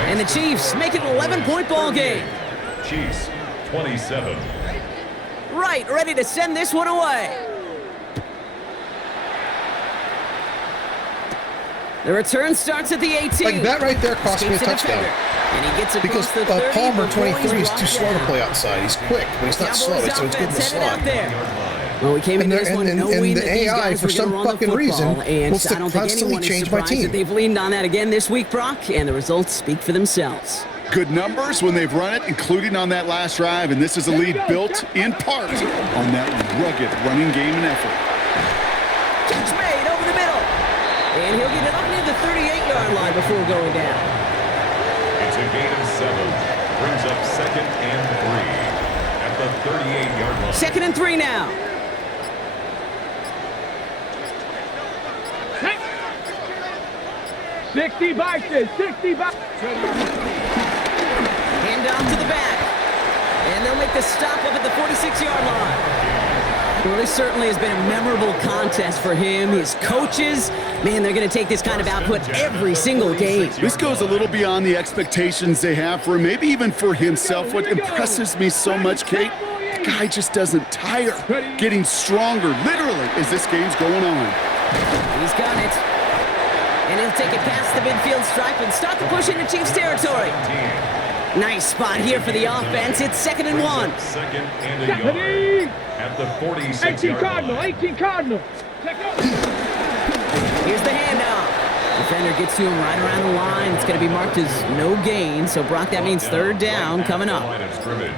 And the Chiefs make it an 11-point ball game. Chiefs, 27. Right, ready to send this one away. The return starts at the 18. Like, that right there cost me a Escapes the touchdown. defender. And he gets Because across the 30 Palmer, before he's 23, is too brought slow to down. play outside. He's quick, but he's not slow, Cowboys so it's good in the offense headed out slot. there. Well, we came into this one knowing the that these AI, guys for were some gonna run the fucking football, reason, and wants to I don't think constantly anyone is change my surprised team. that they've leaned on that again this week, Brock, and the results speak for themselves. Good numbers when they've run it, including on that last drive, and this is a lead built in part on that rugged running game and effort. Catch made over the middle, and he'll get it up near the 38-yard line before going down. It's a gain of 7. Brings up 2nd and 3 at the 38-yard line. 2nd and 3 now. Hey. 60 Bison, 60 Bison. Hand off to the back, and they'll make the stop up at the 46-yard line. Well, this certainly has been a memorable contest for him. His coaches, man, they're going to take this kind of output every single game. This goes a little beyond the expectations they have for him, maybe even for himself. What impresses me so much, Kate, the guy just doesn't tire, getting stronger, literally, as this game's going on. He's got it. And he'll take it past the midfield stripe and start the push into Chiefs territory. Nice spot here for the offense. It's 2nd and 1. 2nd and a yard at the 46-yard line. 18 Cardinal. Take over. Here's the handoff. Defender gets to him right around the line. It's going to be marked as no gain. So, Brock, that means 3rd down coming up. Line of scrimmage.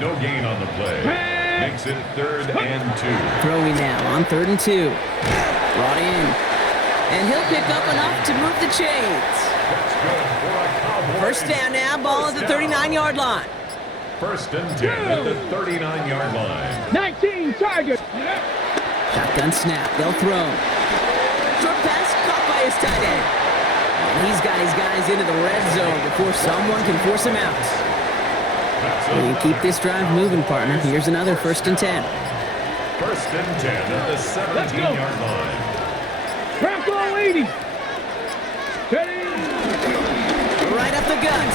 No gain on the play. Makes it 3rd and 2. Throwing now on 3rd and 2. Brought in. And he'll pick up enough to move the chains. That's good for a Cowboys. First down now, ball at the 39-yard line. 1st and 10 at the 39-yard line. 19 Tigers. Shotgun snap. They'll throw. Short pass caught by his tight end. And he's got his guys into the red zone before someone can force him out. And keep this drive moving, partner. Here's another 1st and 10. 1st and 10 at the 17-yard line. Bronco 80. Right up the gut.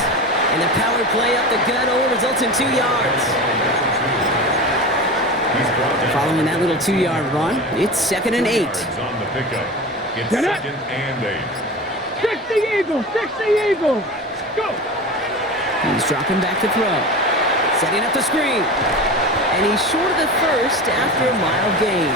And the power play up the gut only results in 2 yards. Following that little 2-yard run, it's 2nd and 8. On the pickup. It's 2nd and 8. 60 Eagles, 60 Eagles. Go. He's dropping back to throw. Setting up the screen. And he's short of the first after a mild gain.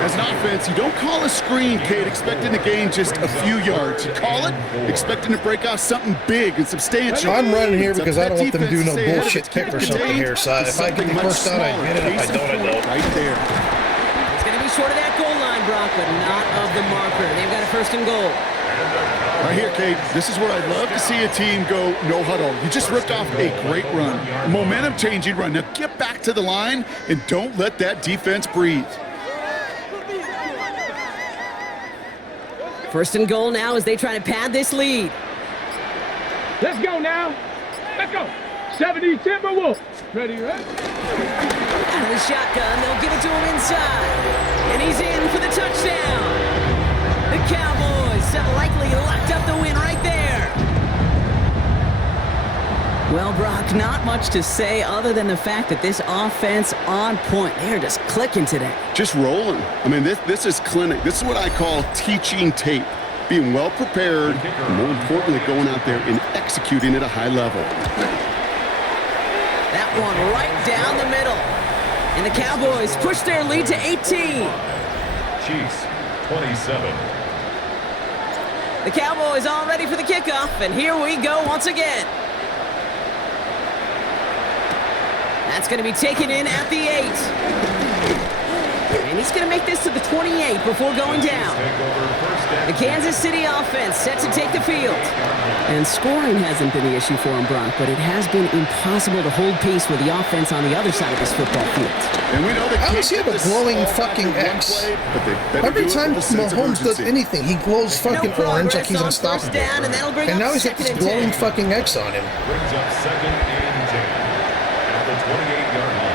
As an offense, you don't call a screen, Kate, expecting to gain just a few yards. You call it expecting to break off something big and substantial. I'm running here It's up because to I don't that want them to do defense no stay ahead of bullshit its kick or something contained here. So to if I get the something first down, I much get it. If I smaller. don't, I don't. Right there. It's going to be short of that goal line, Brock, but not of the marker. They've got a 1st and goal. Right here, Kate, this is where I'd love to see a team go no huddle. You just ripped off a great run. A momentum-changing run. Now get back to the line and don't let that defense breathe. 1st and goal now as they try to pad this lead. Let's go now. Let's go. 70 Timberwolves. Ready, right? Out of the shotgun. They'll give it to him inside. And he's in for the touchdown. The Cowboys have likely locked up the win right there. Well, Brock, not much to say other than the fact that this offense on point. They're just clicking today. Just rolling. I mean, this is clinic. This is what I call teaching tape. Being well prepared, and more importantly, going out there and executing at a high level. That one right down the middle. And the Cowboys push their lead to 18. Chiefs, 27. The Cowboys all ready for the kickoff, and here we go once again. That's going to be taken in at the 8. And he's going to make this to the 28 before going down. The Kansas City offense set to take the field. And scoring hasn't been the issue for him, Brock, but it has been impossible to hold pace with the offense on the other side of this football field. And we know that How does he have a glowing fucking X? Every time Mahomes does anything, he glows fucking orange like he's unstoppable. And now he's got this glowing fucking X on him. Brings up 2nd and 10 at the 28-yard line.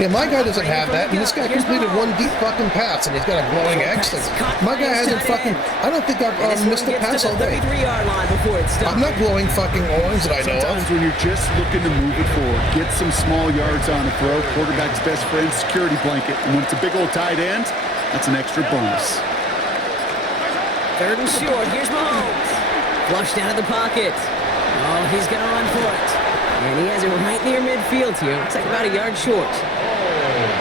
Yeah, my guy doesn't have that, and this guy completed one deep fucking pass, and he's got a glowing X. My guy hasn't fucking... I don't think I've missed a pass all day. I'm not glowing fucking orange that I know of. Sometimes when you're just looking to move it forward, get some small yards on a throw, quarterback's best friend, security blanket. And when it's a big old tight end, that's an extra bonus. 3rd and short. Here's Mahomes. Flushed out of the pocket. Oh, he's going to run for it. And he has it right near midfield here. Looks like about a yard short.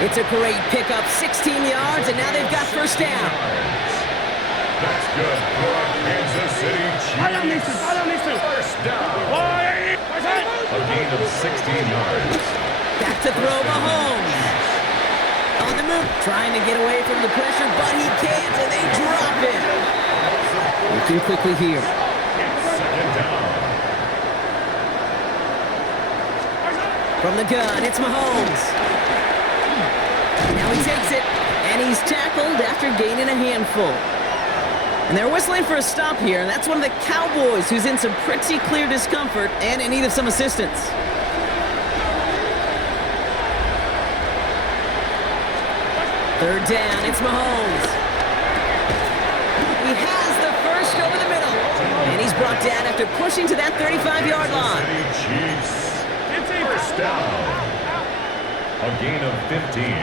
It's a great pickup, 16 yards, and now they've got first down. That's good for a Kansas City Chiefs. First down. A gain of 16 yards. Back to throw Mahomes. On the move, trying to get away from the pressure, but he can't, and they drop him. Looking quickly here. 2nd down. From the gun, it's Mahomes. Now he takes it, and he's tackled after gaining a handful. And they're whistling for a stop here, and that's one of the Cowboys who's in some pretty clear discomfort and in need of some assistance. Third down, it's Mahomes. He has the first over the middle, and he's brought down after pushing to that 35-yard line. Chiefs. First down. A gain of 15.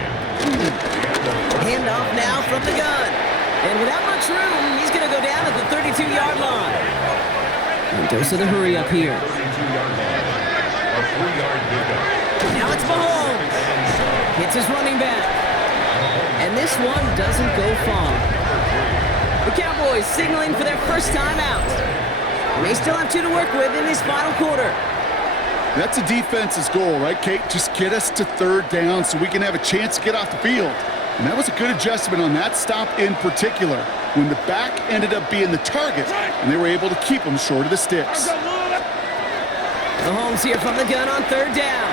Handoff now from the gun. And without much room, he's going to go down at the 32-yard line. And dose of the hurry up here. 32-yard line. A 3-yard pickup. Now it's Mahomes. Hits his running back. And this one doesn't go far. The Cowboys signaling for their first time out. They still have 2 to work with in this final quarter. That's a defense's goal, right, Kate? Just get us to 3rd down so we can have a chance to get off the field. And that was a good adjustment on that stop in particular, when the back ended up being the target, and they were able to keep him short of the sticks. Mahomes here from the gun on 3rd down.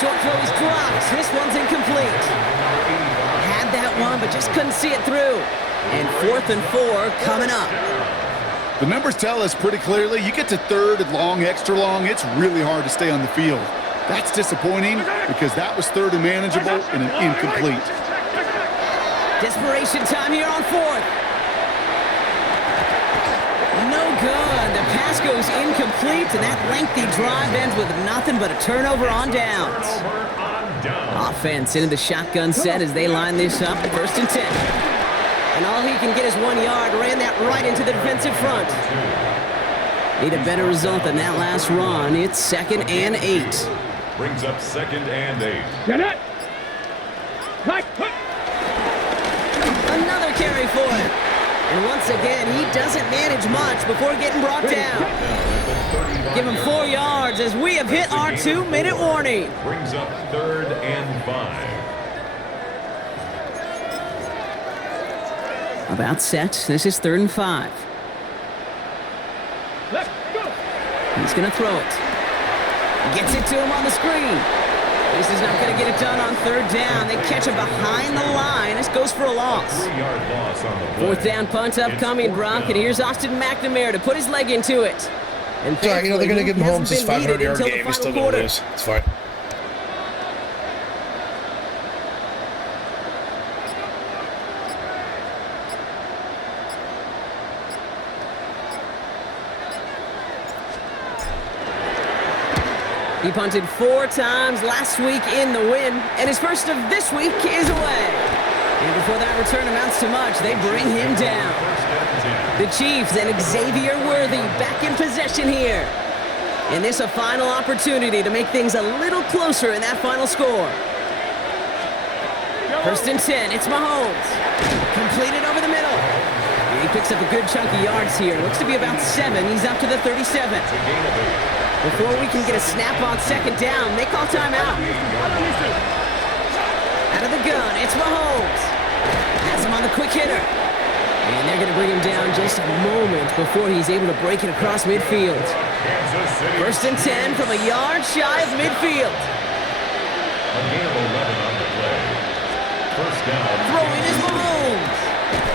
Short throw is dropped. This one's incomplete. Had that one, but just couldn't see it through. And 4th and 4 coming up. The numbers tell us pretty clearly, you get to 3rd and long, extra long, it's really hard to stay on the field. That's disappointing because that was 3rd and manageable and an incomplete. Desperation time here on 4th. No good. The pass goes incomplete, and that lengthy drive ends with nothing but a turnover on downs. Offense into the shotgun set as they line this up, 1st and 10. And all he can get is 1 yard. Ran that right into the defensive front. Need a better result than that last run. It's 2nd and 8. Brings up 2nd and 8. Get it. Another carry for him. And once again, he doesn't manage much before getting brought down. Give him 4 yards as we have hit our 2-minute warning. Brings up 3rd and 5. About set. This is 3rd and 5. Let's go. He's going to throw it. Gets it to him on the screen. This is not going to get it done on third down. They catch him behind the line. This goes for a loss. 3-yard loss on the play. Fourth down punt upcoming, Brock, and here's Austin McNamara to put his leg into it. And It's all right, you know, they're going to give him Holmes his 500-yard game. He's still going to lose. It's fine. He punted 4 times last week in the win, and his first of this week is away. And before that return amounts to much, they bring him down. The Chiefs and Xavier Worthy back in possession here. And this a final opportunity to make things a little closer in that final score. First and 10, it's Mahomes. Completed over the middle. He picks up a good chunk of yards here. Looks to be about 7. He's up to the 37. Before we can get a snap on second down, they call timeout. Out of the gun, it's Mahomes. Has him on the quick hitter. And they're going to bring him down just a moment before he's able to break it across midfield. First and 10 from a yard shy of midfield. A gain of 11 on the play. First down. Throwing is Mahomes.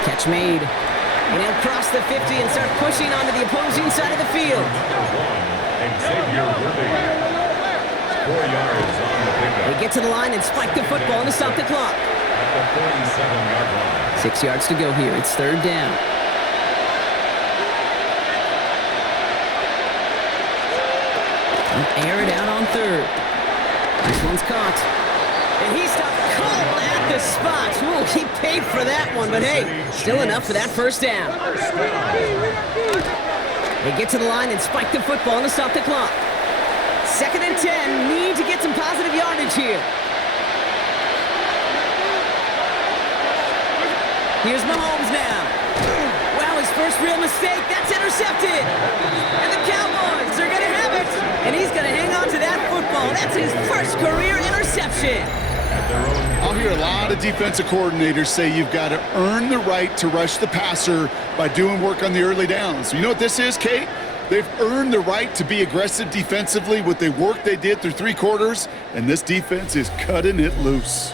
Catch made. And he'll cross the 50 and start pushing onto the opposing side of the field. Xavier Worthy. 4 yards on the pickup. They get to the line and spike the football to stop the clock. At the 47-yard line. 6 yards to go here. It's third down. Air it out on third. This one's caught. And he stopped cold at the spot. Ooh, he paid for that one, but hey, still enough for that first down. They get to the line and spike the football to stop the clock. Second and 10, need to get some positive yardage here. Here's Mahomes now. Wow, his first real mistake. That's intercepted. And the Cowboys are going to have it. And he's going to hang on to that football. That's his first career interception. I'll hear a lot of defensive coordinators say you've got to earn the right to rush the passer by doing work on the early downs. You know what this is, Kate? They've earned the right to be aggressive defensively with the work they did through 3 quarters, and this defense is cutting it loose.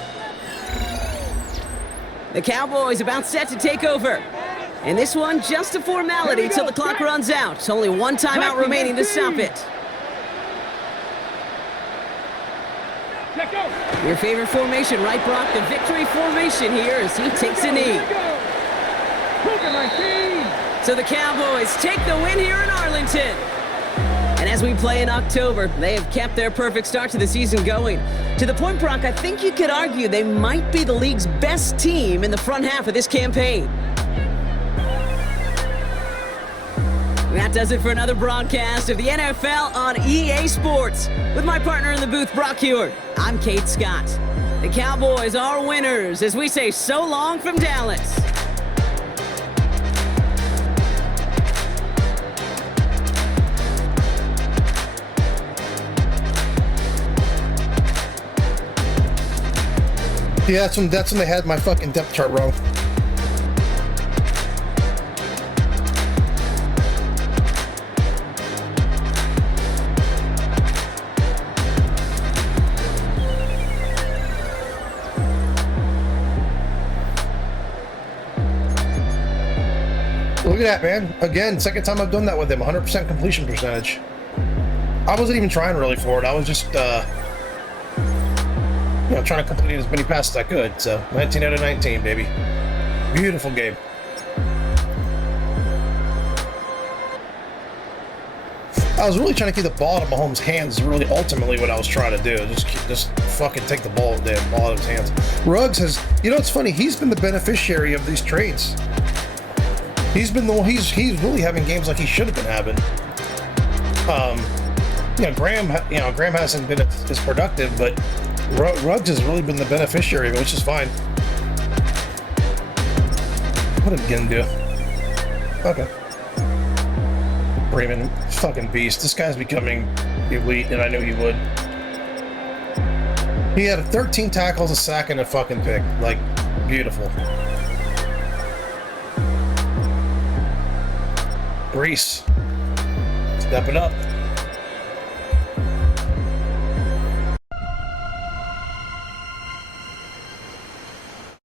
The Cowboys about set to take over. And this one just a formality till the clock runs out. Only one timeout remaining to stop it. Your favorite formation, right, Brock? The victory formation here as he takes a knee. So the Cowboys take the win here in Arlington. And as we play in October, they have kept their perfect start to the season going. To the point, Brock, I think you could argue they might be the league's best team in the front half of this campaign. That does it for another broadcast of the NFL on EA Sports. With my partner in the booth, Brock Heward, I'm Kate Scott. The Cowboys are winners as we say so long from Dallas. Yeah, that's when they had my fucking depth chart wrong. Look at that, man. Again, second time I've done that with him. 100% completion percentage. I wasn't even trying really for it. I was just, trying to complete as many passes as I could. So 19 out of 19, baby. Beautiful game. I was really trying to keep the ball out of Mahomes' hands. Really, ultimately, what I was trying to do. Just fucking take the ball out of his hands. Ruggs has, it's funny. He's been the beneficiary of these trades. He's been the one. He's really having games like he should have been having. Graham hasn't been as productive, but Ruggs has really been the beneficiary of it, which is fine. What did Ginn do? Okay. Bremen, fucking beast. This guy's becoming elite, and I knew he would. He had 13 tackles, a sack, and a fucking pick. Like, beautiful. Grease. Stepping up.